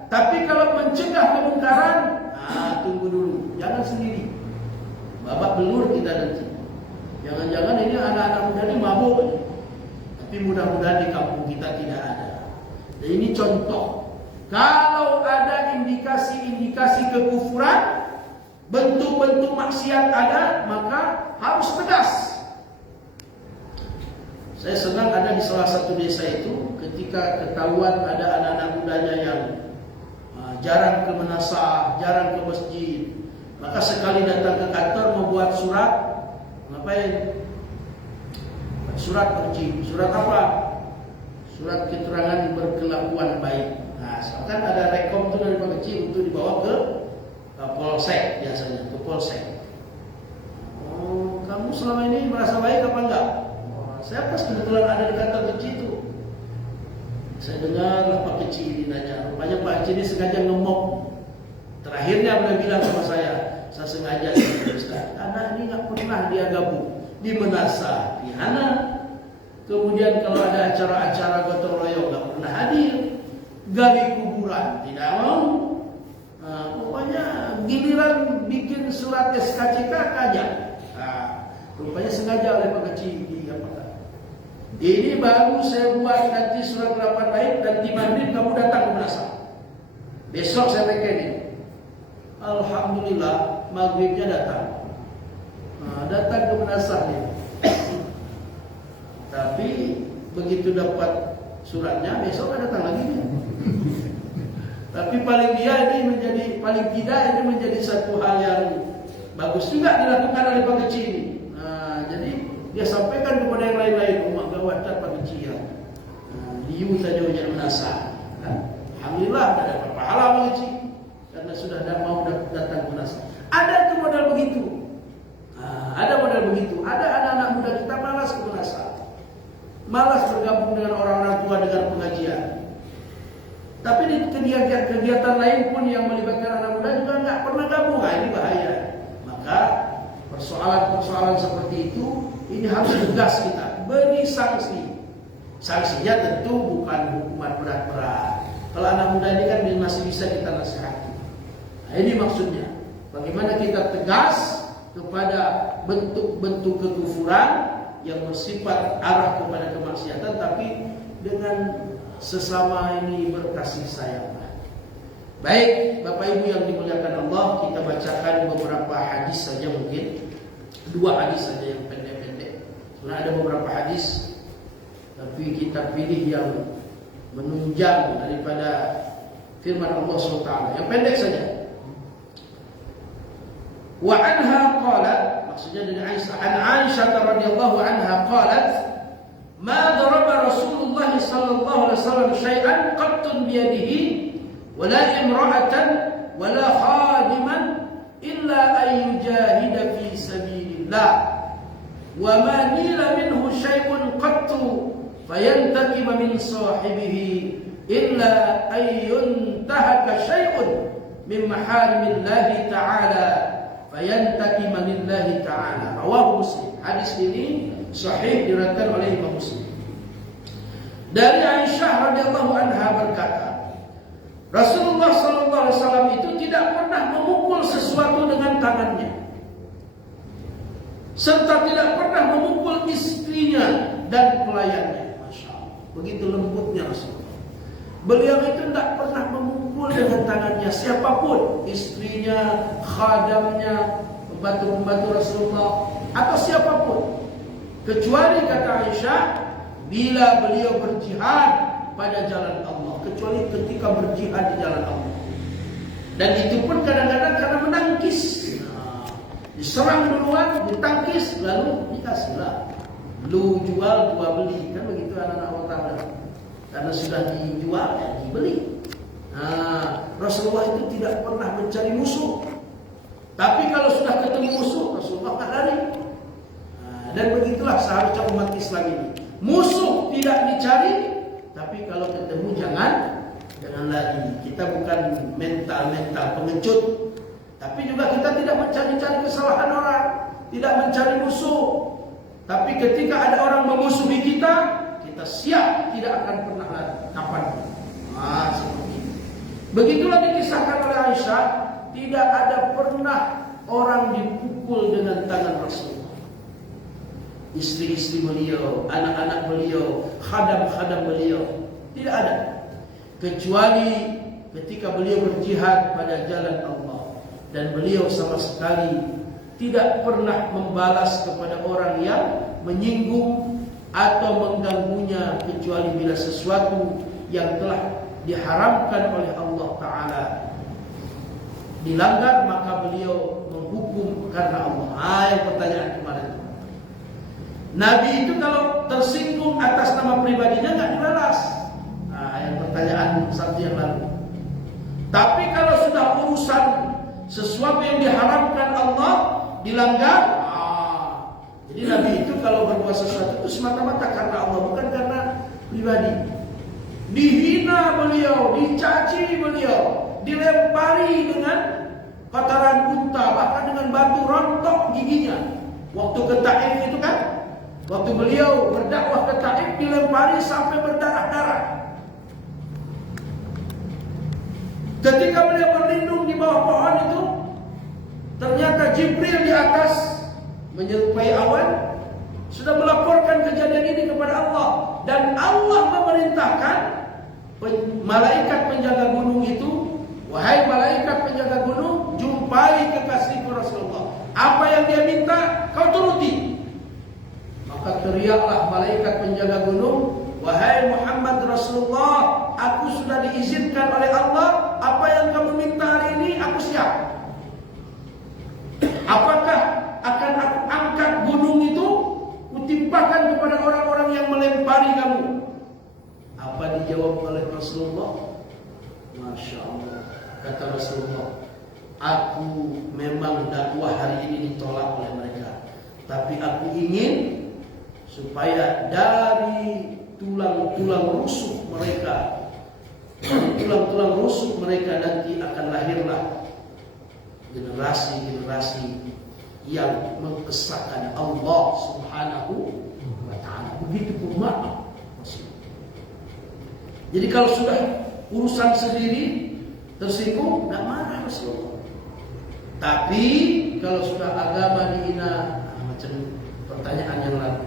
Tapi kalau mencegah kemungkaran, tunggu dulu, jangan sendiri. Babak belur kita nanti. Jangan-jangan ini anak-anak muda ini mabuk. Tapi mudah-mudahan di kampung kita tidak ada. Dan ini contoh. Kalau ada indikasi-indikasi kekufuran, bentuk-bentuk maksiat ada, maka harus tegas. Saya senang ada di salah satu desa itu, ketika ketahuan ada anak-anak mudanya yang jarang ke menasah, jarang ke masjid. Maka sekali datang ke kantor membuat surat, ngapain? Surat berjim. Surat apa? Surat keterangan berkelakuan baik. Nah, kan ada rekom itu dari Pak Kecil untuk dibawa ke Polsek biasanya, ke Polsek. Oh, kamu selama ini merasa baik apa enggak? Oh, saya pas kebetulan ada di kantor kecil itu. Saya dengar Pak Kecil ini nanya, rupanya Pak Kecil ini sengaja ngemok. Terakhirnya dia bilang sama saya sengaja Ustaz, anak ini nggak pernah dia gabung di menasa, di Hana. Kemudian kalau ada acara-acara gotong royong nggak pernah hadir, gali kuburan tidak mau. Pokoknya giliran bikin surat SKCK aja. Rupanya sengaja oleh Pak Kecil diapakan. Ini baru saya buat nanti surat kelakuan baik dan di maghrib kamu datang ke menasa. Besok saya rekening. Alhamdulillah maghribnya datang. Datang ke menasahnya. Tapi begitu dapat suratnya besok datang lagi dia. Tapi paling tidak ini menjadi satu hal yang bagus juga dilakukan oleh Pak Kecil ini. Jadi dia sampaikan kepada yang lain-lain, umat gawat Pak Kecil. Diu saja menjadi menasah. Alhamdulillah ada pahala Pak Kecil karena sudah mau datang ke menasah. Ada itu modal begitu. Ada modal begitu. Ada anak-anak muda kita malas ke menasah. Malas bergabung dengan orang-orang tua dengan pengajian. Tapi di kegiatan lain pun yang melibatkan anak muda juga nggak pernah gabung. Ini bahaya. Maka persoalan-persoalan seperti itu ini harus tegas kita beri sanksi. Sanksinya tentu bukan hukuman berat-berat. Kalau anak muda ini kan masih bisa kita nasihati. Nah, ini maksudnya. Bagaimana kita tegas kepada bentuk-bentuk kekufuran yang bersifat arah kepada kemaksiatan, tapi dengan sesama ini berkasih sayang. Baik, Bapak Ibu yang dimuliakan Allah, kita bacakan beberapa hadis saja mungkin. 2 hadis saja yang pendek-pendek. Sebenarnya ada beberapa hadis, tapi kita pilih yang menunjang daripada firman Allah SWT. Yang pendek saja. Wa anha qalat, maksudnya dari Aisyah. An Aisyah radhiyallahu anha qalat, ma daraba Rasulullah sallallahu alaihi wasallam syai'an qattun bi yadihi wala imra'atan wala khadiman illa an yujahida fi sabilillah wa ma nila minhu syai'un qattu fayantaqima min sahibihi illa an yuntahaka syai'un min maharimillahi ta'ala fayantaqima lillahi ta'ala. Rawahu Muslim. Hadis ini sahih diriwayatkan oleh Imam Muslim. Dari Aisyah radhiyallahu anha berkata, Rasulullah sallallahu alaihi wasallam itu tidak pernah memukul sesuatu dengan tangannya, serta tidak pernah memukul istrinya dan pelayannya. Masya Allah, begitu lembutnya Rasulullah. Beliau itu tidak pernah memukul dengan tangannya siapapun, istrinya, khadamnya, pembantu-pembantu Rasulullah, atau siapapun, kecuali kata Aisyah, bila beliau berjihad pada jalan Allah, kecuali ketika berjihad di jalan Allah. Dan itu pun kadang-kadang karena menangkis. Diserang duluan, ditangkis, lalu dikasihlah. Lu jual, gua beli. Kan begitu anak-anak orang. Karena sudah dijual, ya dibeli. Rasulullah itu tidak pernah mencari musuh. Tapi kalau sudah ketemu musuh, Rasulullah tak lari. Dan begitulah seharusnya umat Islam ini. Musuh tidak dicari, tapi kalau ketemu jangan lari. Kita bukan mental pengecut, tapi juga kita tidak mencari-cari kesalahan orang, tidak mencari musuh. Tapi ketika ada orang memusuhi kita siap, tidak akan pernah lari. Kapan? Seperti itu. Begitulah dikisahkan oleh Aisyah, tidak ada pernah orang dipukul dengan tangan Rasulullah. Istri-istri beliau, anak-anak beliau, khadam-khadam beliau, tidak ada. Kecuali ketika beliau berjihad pada jalan Allah. Dan beliau sama sekali tidak pernah membalas kepada orang yang menyinggung atau mengganggunya, kecuali bila sesuatu yang telah diharamkan oleh Allah Ta'ala dilanggar, maka beliau menghukum karena Allah. Yang pertanyaan kemarin itu, Nabi itu kalau tersinggung atas nama pribadinya nggak dibalas. Yang pertanyaan satu yang lalu. Tapi kalau sudah urusan sesuatu yang diharamkan Allah dilanggar, jadi Nabi itu kalau berbuat sesuatu itu semata-mata karena Allah, bukan karena pribadi. Dihina beliau, dicaci beliau, dilempari dengan kotoran unta, bahkan dengan batu rontok giginya. Waktu ke Taif itu kan, waktu beliau berdakwah ke Taif dilempari sampai berdarah-darah. Ketika beliau berlindung di bawah pohon itu, ternyata Jibril di atas menyerupai awan sudah melaporkan kejadian ini kepada Allah, dan Allah memerintahkan malaikat penjaga gunung itu, wahai malaikat penjaga gunung, jumpai kekasihku Rasulullah. Apa yang dia minta kau turuti. Maka teriaklah malaikat penjaga gunung, wahai Muhammad Rasulullah, aku sudah diizinkan oleh Allah, apa yang kamu minta hari ini aku siap. Apakah akan aku angkat gunung itu, kutimpakan kepada orang-orang yang melempari kamu? Apa dijawab oleh Rasulullah? Masya Allah, kata Rasulullah, aku memang dakwah hari ini ditolak oleh mereka, tapi aku ingin supaya dari tulang-tulang rusuk mereka, tulang-tulang rusuk mereka nanti akan lahirlah generasi-generasi yang mengesahkan Allah Subhanahu wa Ta'ala. Begitu umat. Jadi kalau sudah urusan sendiri tersinggung, tidak marah Rasulullah. Tapi kalau sudah agama dihina, macam pertanyaan yang lalu,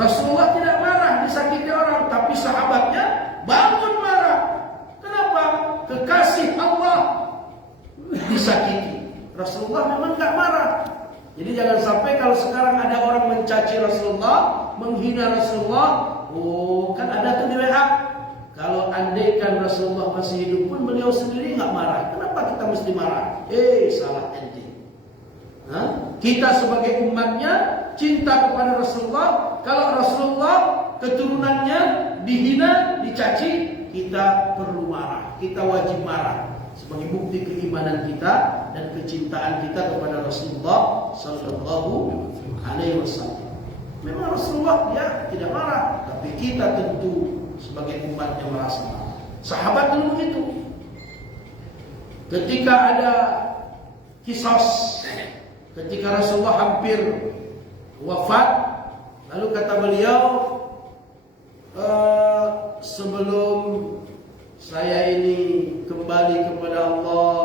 Rasulullah tidak marah disakiti orang, tapi sahabatnya bangun marah. Kenapa? Kekasih Allah disakiti. Rasulullah memang tidak marah. Jadi jangan sampai kalau sekarang ada orang mencaci Rasulullah, menghina Rasulullah, kan ada tuh di WA. Kalau andaikan Rasulullah masih hidup pun beliau sendiri nggak marah, kenapa kita mesti marah? Salah ente. Kita sebagai umatnya cinta kepada Rasulullah. Kalau Rasulullah keturunannya dihina, dicaci, kita perlu marah. Kita wajib marah sebagai bukti keimanan kita dan kecintaan kita kepada Rasulullah Sallallahu Alaihi Wasallam. Memang Rasulullah dia tidak marah, tapi kita tentu sebagai umatnya merasa marah. Sahabat dulu begitu. Ketika ada kisos, ketika Rasulullah hampir wafat, lalu kata beliau, sebelum saya ini kembali kepada Allah,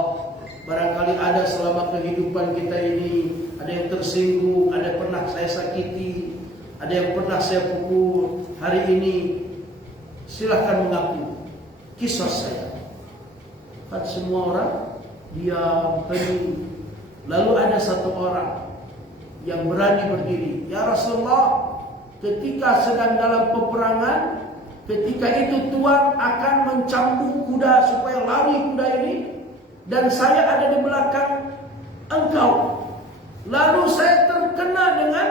barangkali ada selama kehidupan kita ini, ada yang tersinggung, ada yang pernah saya sakiti, ada yang pernah saya pukul. Hari ini silahkan mengaku kisah saya. Kan semua orang diam, hening. Lalu ada satu orang yang berani berdiri, ya Rasulullah, ketika sedang dalam peperangan, ketika itu Tuhan akan mencambuk kuda supaya lari kuda ini, dan saya ada di belakang engkau, lalu saya terkena dengan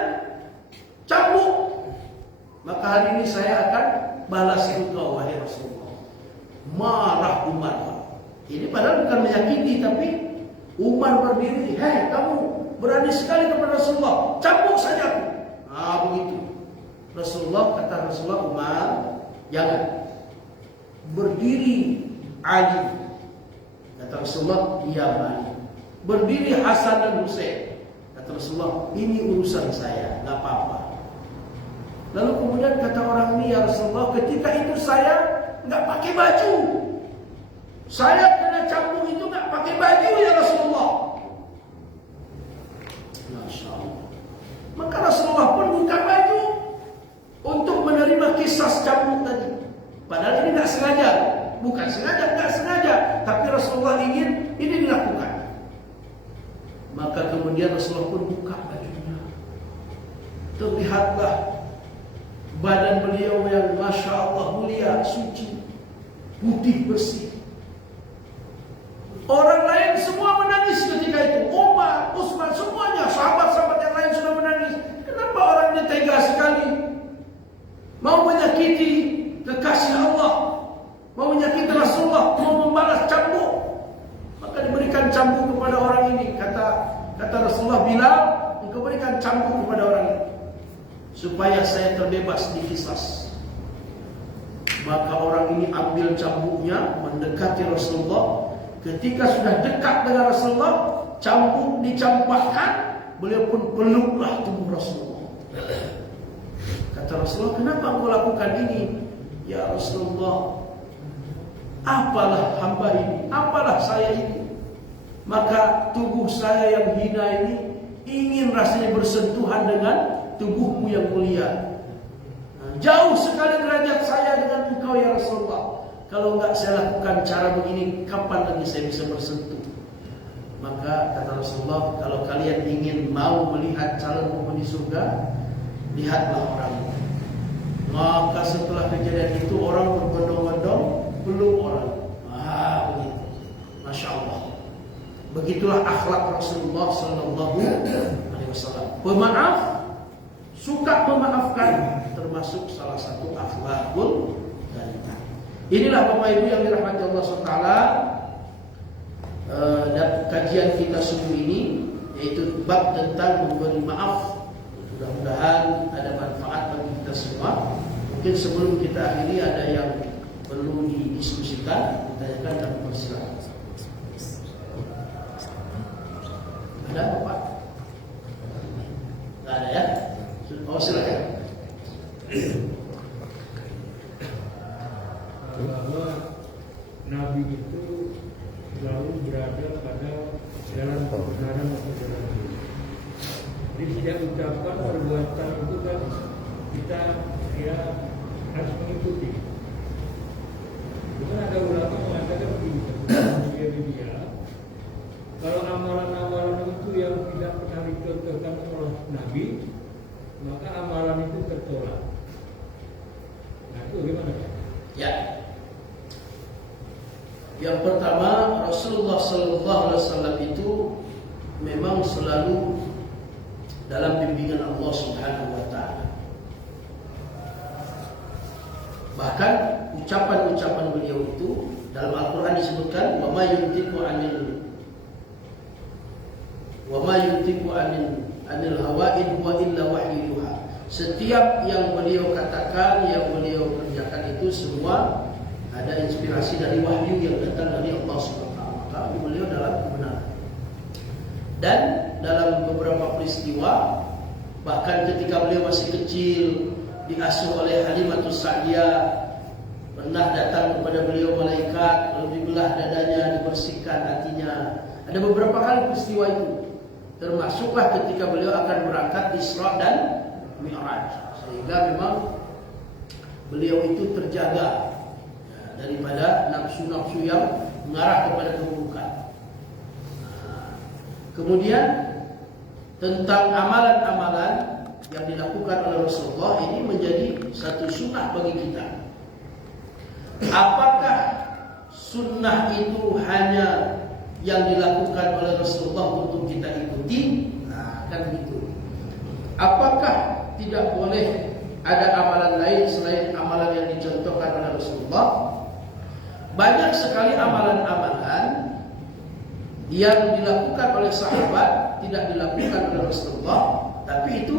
cambuk, maka hari ini saya akan balas engkau, wahai Rasulullah. Marah Umar. Ini padahal bukan menyakiti, tapi Umar berdiri, hei kamu berani sekali kepada Rasulullah, cambuk saja aku. Begitu. Kata Rasulullah, Umar, jangan. Berdiri Ali. Kata Rasulullah, diam Ali. Berdiri Hasan dan Husain. Kata Rasulullah, ini urusan saya, nggak apa-apa. Lalu kemudian kata orang ini, ya Rasulullah, ketika itu saya nggak pakai baju. Saya kena cambuk itu nggak pakai baju, ya Rasulullah. Masya Allah. Maka Rasulullah pun buka baju untuk menerima kisah cambuk tadi. Padahal ini nggak sengaja, bukan sengaja, nggak sengaja, tapi Rasulullah ingin ini dilakukan. Maka kemudian Rasulullah pun buka bajunya. Terlihatlah badan beliau yang Masya Allah mulia, suci. putih bersih. Orang lain semua menangis ketika itu. Umar, Utsman, semuanya, sahabat-sahabat yang lain sudah menangis. Kenapa orang ini tega sekali? Mau menyakiti kekasih Allah, mau menyakiti Rasulullah, mau membalas cambuk. Maka diberikan cambuk kepada orang ini. Kata Rasulullah, Bilal, engkau berikan cambuk kepada orang ini, supaya saya terbebas di kisas. Maka orang ini ambil cambuknya, mendekati Rasulullah. Ketika sudah dekat dengan Rasulullah, cambuk dicampakkan, beliau pun peluklah tubuh Rasulullah. Kata Rasulullah, kenapa engkau lakukan ini? Ya Rasulullah, apalah hamba ini, apalah saya ini. Maka tubuh saya yang hina ini ingin rasanya bersentuhan dengan tubuhmu yang mulia. Jauh sekali derajat saya dengan engkau ya Rasulullah. Kalau enggak saya lakukan cara begini, kapan lagi saya bisa bersentuh? Maka kata Rasulullah, kalau kalian ingin mau melihat calon penghuni surga, lihatlah orang ini. Maka setelah kejadian itu orang berbondong-bondong peluk orang. Begitu. Masya Allah. Begitulah akhlak Rasulullah Sallallahu Alaihi Wasallam. Pemaaf, suka memaafkan, termasuk salah satu akhlakul karimah. Inilah Bapak Ibu yang dirahmati Allah SWT. Dan kajian kita subuh ini, yaitu bab tentang memberi maaf. Mudah-mudahan ada manfaat bagi kita semua. Mungkin sebelum kita akhiri ada yang perlu didiskusikan, ditanyakan dan persilakan. Ada Bapak? Tidak ada ya? Oh silakan. Bahwa Nabi itu selalu berada pada jalan kebenaran atau jalan lurus. Jadi setiap ucapan perbuatan itu kan kita harus mengikuti. Bukan ada ulama mengatakan begini, dia kalau amalan-amalan itu yang tidak pernah dicontohkan oleh Nabi, maka amalan itu tertolak. Nah itu gimana? Ya. Yang pertama, Rasulullah Sallallahu Alaihi Wasallam itu memang selalu dalam bimbingan Allah Subhanahu Wa Taala. Bahkan ucapan-ucapan beliau itu dalam Al-Quran disebutkan, wa ma yuntiqu anil hawa in huwa illa wahyu yuha. Setiap yang beliau katakan, yang beliau kerjakan itu semua ada inspirasi dari wahyu yang datang dari Allah SWT. Maka beliau dalam kebenaran. Dan dalam beberapa peristiwa, bahkan ketika beliau masih kecil, diasuh oleh Halimatus Sa'diyah, pernah datang kepada beliau malaikat, lalu dibelah dadanya, dibersihkan hatinya. Ada beberapa kali peristiwa itu. Termasuklah ketika beliau akan berangkat Isra dan Mi'raj. Sehingga memang beliau itu terjaga daripada nafsu-nafsu yang mengarah kepada keburukan. Kemudian tentang amalan-amalan yang dilakukan oleh Rasulullah ini menjadi satu sunnah bagi kita. Apakah sunnah itu hanya yang dilakukan oleh Rasulullah untuk kita ikuti? Kan begitu. Apakah tidak boleh ada amalan lain selain amalan yang dicontohkan oleh Rasulullah? Banyak sekali amalan-amalan yang dilakukan oleh sahabat tidak dilakukan oleh Rasulullah, tapi itu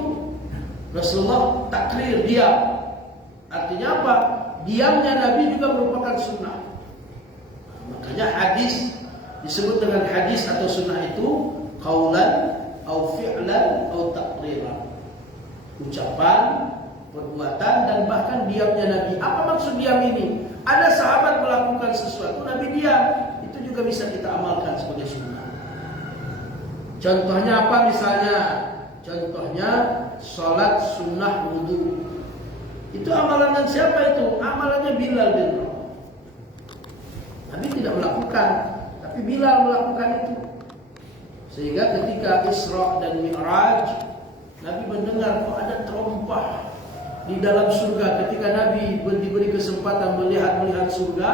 Rasulullah takrir, diam. Artinya apa? Diamnya Nabi juga merupakan sunnah. Makanya hadis disebut dengan hadis atau sunnah itu qaulan au fi'lan au taqriran. Ucapan, perbuatan, dan bahkan diamnya Nabi. Apa maksud diam ini? Ada sahabat melakukan sesuatu, Nabi diam. Itu juga bisa kita amalkan sebagai sunnah. Contohnya apa misalnya? Contohnya sholat sunnah wudu. Itu amalan siapa itu? Amalannya Bilal bin Rabah. Nabi tidak melakukan, tapi Bilal melakukan itu. Sehingga ketika Isra dan Mi'raj, Nabi mendengar kok ada terompah di dalam surga ketika Nabi diberi kesempatan melihat surga,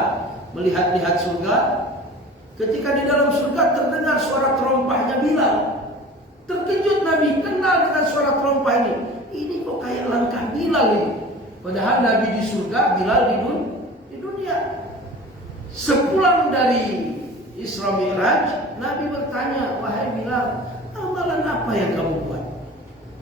melihat surga. Ketika di dalam surga terdengar suara terompahnya Bilal. Terkejut Nabi, kenal dengan suara terompah ini. Ini kok kayak langkah Bilal ini. Padahal Nabi di surga, Bilal di dunia. Sepulang dari Isra Mi'raj, Nabi bertanya, wahai Bilal, amalan apa yang kamu buat?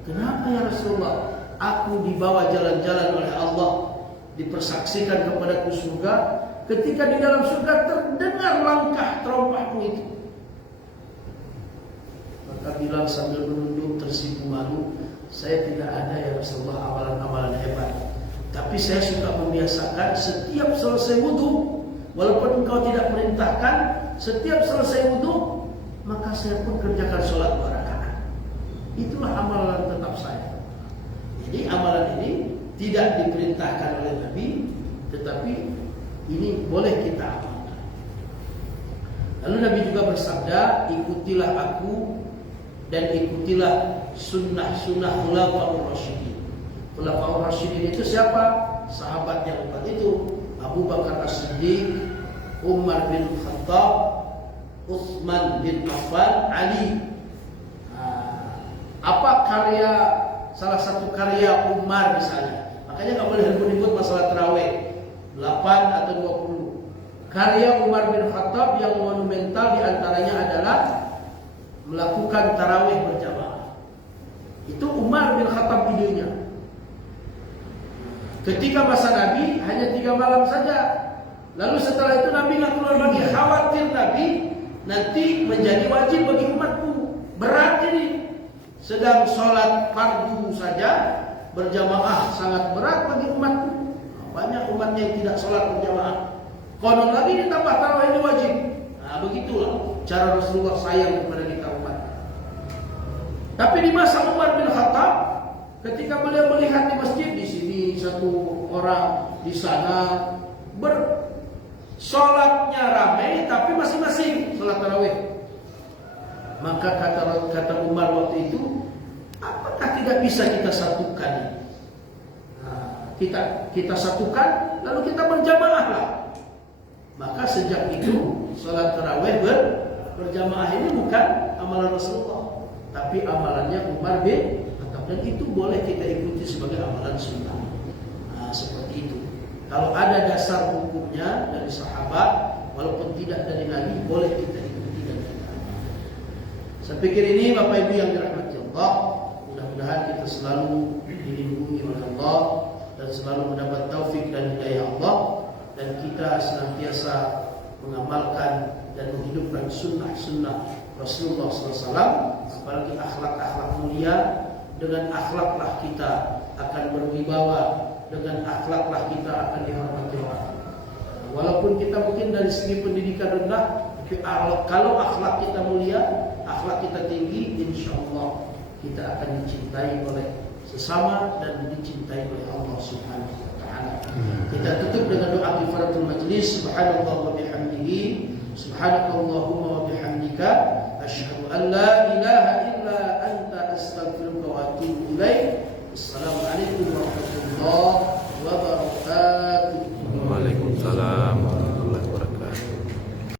Kenapa ya Rasulullah? Aku dibawa jalan-jalan oleh Allah, dipersaksikan kepadaku surga. Ketika di dalam surga terdengar langkah terompahmu itu. Maka Bilal sambil menunduk tersipu malu, saya tidak ada ya Rasulullah amalan-amalan hebat. Tapi saya suka membiasakan setiap selesai wudu, walaupun engkau tidak perintahkan, setiap selesai wudu, maka saya pun kerjakan sholat 2 rakaat. Itulah amalan tetap saya. Jadi amalan ini tidak diperintahkan oleh Nabi, tetapi ini boleh kita amalkan. Lalu Nabi juga bersabda, ikutilah aku dan ikutilah sunnah-sunnah khulafaur rasyidin. Khulafaur rasyidin itu siapa? Sahabat yang 4 itu, Abu Bakar As-Siddiq, Umar bin Khattab, Utsman bin Affan, Ali. Apa salah satu karya Umar misalnya? Makanya nggak boleh ribut-ribut masalah tarawih 8 atau 20. Karya Umar bin Khattab yang monumental diantaranya adalah melakukan tarawih berjamaah. Itu Umar bin Khattab idenya. Ketika masa Nabi hanya 3 malam saja. Lalu setelah itu Nabi nggak keluar lagi. Khawatir Nabi nanti menjadi wajib bagi umatku. Berat ini. Sedang sholat fardu saja berjamaah sangat berat bagi umatku. Banyak umatnya yang tidak sholat berjamaah. Konon lagi ditambah tarawih ini wajib. Nah begitulah cara Rasulullah sayang kepada kita umat. Tapi di masa Umar bin Khattab, ketika beliau melihat di masjid, di sini satu orang, di sana sholatnya ramai, tapi masing-masing sholat tarawih. Maka kata Umar waktu itu, apakah tidak bisa kita satukan? Nah, kita satukan, lalu kita berjamaah lah. Maka sejak itu sholat tarawih berjamaah ini bukan amalan Rasulullah, tapi amalannya Umar bin Khattab, dan itu boleh kita ikuti sebagai amalan sunnah. Nah, seperti itu. Kalau ada dasar hukumnya dari sahabat, walaupun tidak dari Nabi, boleh kita ikuti. Saya pikir ini Bapak Ibu yang dirahmati Allah, mudah-mudahan kita selalu dilindungi oleh Allah dan selalu mendapat taufik dan hidayah Allah, dan kita senantiasa mengamalkan dan menghidupkan sunnah-sunnah Rasulullah SAW, apalagi akhlak-akhlak mulia. Dengan akhlaklah kita akan berwibawa, dengan akhlaklah kita akan dihormati orang. Walaupun kita mungkin dari segi pendidikan rendah, tapi kalau akhlak kita mulia, akhlak kita tinggi, insya Allah kita akan dicintai oleh sesama dan dicintai oleh Allah Subhanahu wa Ta'ala. Kita tutup dengan doa kifaratul majlis. Subhanallah wa bihamdihi, subhanakallahumma wa bihamdika, asyhadu an la ilaha illa anta, astaghfiruka wa atubu ilaik. Assalamualaikum warahmatullahi wabarakatuh.